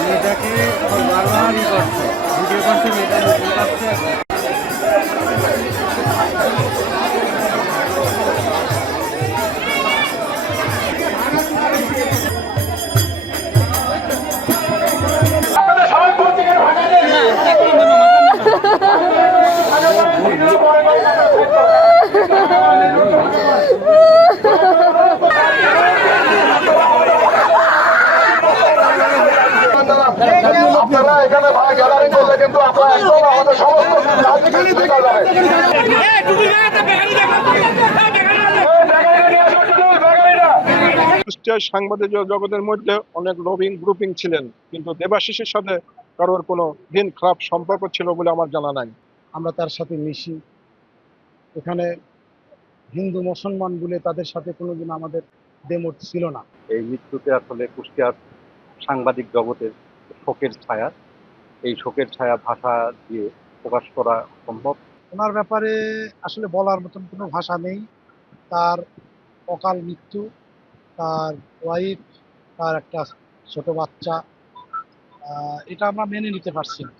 মেয়েটাকে বারবারই করছে, ভিডিও করছে, মেয়েটা করছে। আপনারা এখানে গ্যালারি করলে কিন্তু আপনারা একদম আমাদের সমস্ত কুষ্টিয়ার সাংবাদিক জগতের মধ্যে অনেক লবিং গ্রুপিং ছিলেন, কিন্তু দেবাশিসের সাথে কারোর কোনো দিন খারাপ সম্পর্ক ছিল বলে আমার জানা নাই। আমরা তার সাথে মিশি, এখানে হিন্দু মুসলমান বলে তাদের সাথে কোনোদিন আমাদের দ্বিমত ছিল না। এই মৃত্যুতে আসলে কুষ্টিয়ার সাংবাদিক জগতের শোকের ছায়া, এই শোকের ছায়া ভাষা দিয়ে প্রকাশ করা সম্ভব। ওনার ব্যাপারে আসলে বলার মতন কোনো ভাষা নেই। তার অকাল মৃত্যু, তার ওয়াইফ, তার একটা ছোট বাচ্চা, এটা আমরা মেনে নিতে পারছি না।